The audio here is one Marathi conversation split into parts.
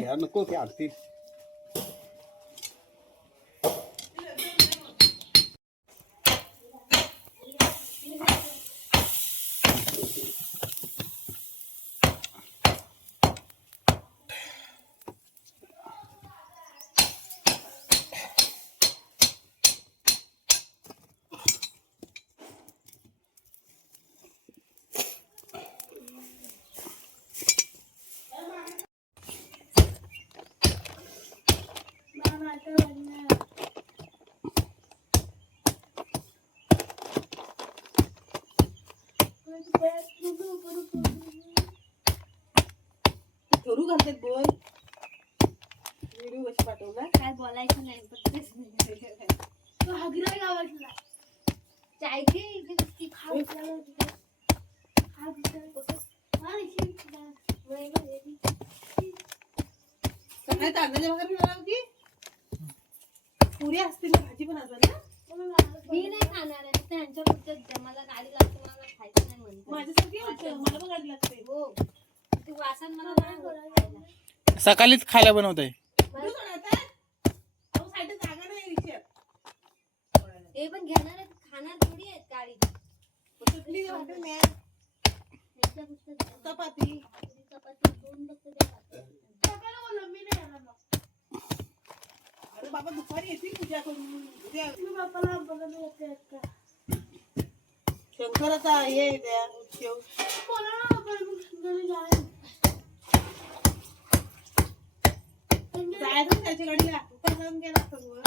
यार नको ते आरती थोडू घालते बोल व्हिडिओ कशी पाठवला काय बोलायचं नाही तो हगरा गावातला चाय घे की खाऊ सकाळी तांदळाच्या भाकर मिळाला की पुरी असते ना भाजी पण असते ना मी नाही खाणार आहे त्यांच्या पुढचं मला गाडी लागते मला खायचं नाही म्हणतो माझ्यासारखी मला पण गाडी लागते हो तू वासन मला नाही खायला सकाळीच खायला बनवतोय जागा नाही रिक्षात हे पण घेणार आहेत खाणार थोडी आहेत गाडी चटणी भाकर नाही त्यांच्या पुस्तक चपाती चपाती दोन बघतो अरे बाबा दुपारी येतील पूजा करून शंकराचा हे द्या उत्सव जायचं त्याच्या गाडीला उतर जाऊन गेला सर्व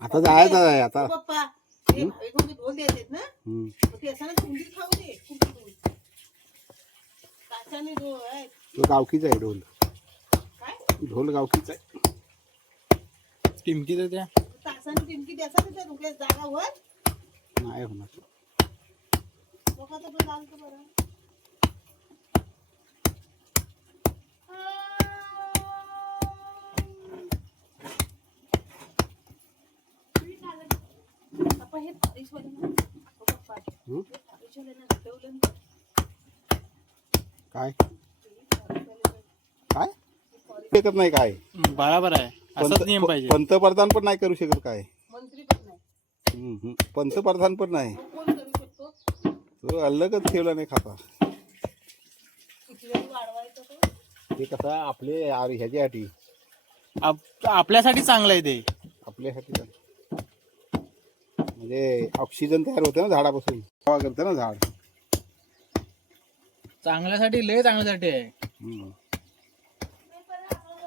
आता जायचं आहे आता पप्पा हे कोणते ढोल द्यायचे ना ते असं कुंडीत खाऊ दे काचाने ढोल आहे तो गावकीचा आहे ढोल काय ढोल गावकीचा आहे टिमकीचं त्या तासाने टिमकी द्यायचा त्या रुपयात जागा वर नाही होणार लोकांचं पण चालतं बरं पप्पा हे पारिशवाले ना पप्पा हे पारिशवाले ना ठेवलं काय काय शकत नाही काय बरोबर आहे असाच नियम पाहिजे पंतप्रधान पण नाही करू शकत काय मंत्री पण नाही पंतप्रधान पण नाही कोण करू शकतो तो अलगच ठेवला नाही खाता किती वेळ वाढवायचं तो ते कसं आपले ह्याच्यासाठी आपल्यासाठी चांगलं आहे ते आपल्यासाठी म्हणजे ऑक्सिजन तयार होतं ना झाडापासून हवा करतं ना झाड चांगल्यासाठी लय चांगल्यासाठी आहे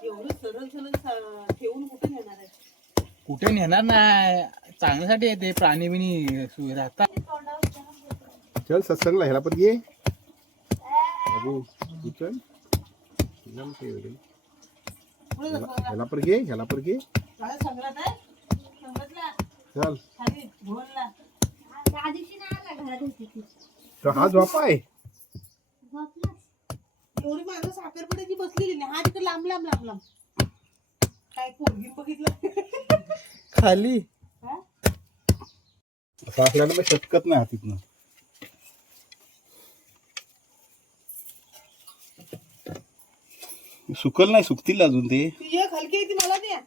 एवढं सरळ सरळ ठेवून कुठे नेणार आहे कुठे नेणार नाही चांगल्यासाठी आहे ते प्राणी बिनी राहतात चल सत्संगला ह्याला पण ये बाबू तू चल ह्याला पण घे ह्याला पण घे काय संग्रात आहे संग्रातला चल खाली ढोलला त्या दिवशी नाही आला घरात होती तो हा झोपा आहे एवढी माणसं साखरपुड्याची बसलेली नाही हा तिकडे लांब लांब लांब लांब काय पोरगी बघितलं खाली हा? असं असल्यानं मग शतकत नाही हातीतनं सुकल नाही सुकतील अजून ते ती एक हलकी आहे ती मला द्या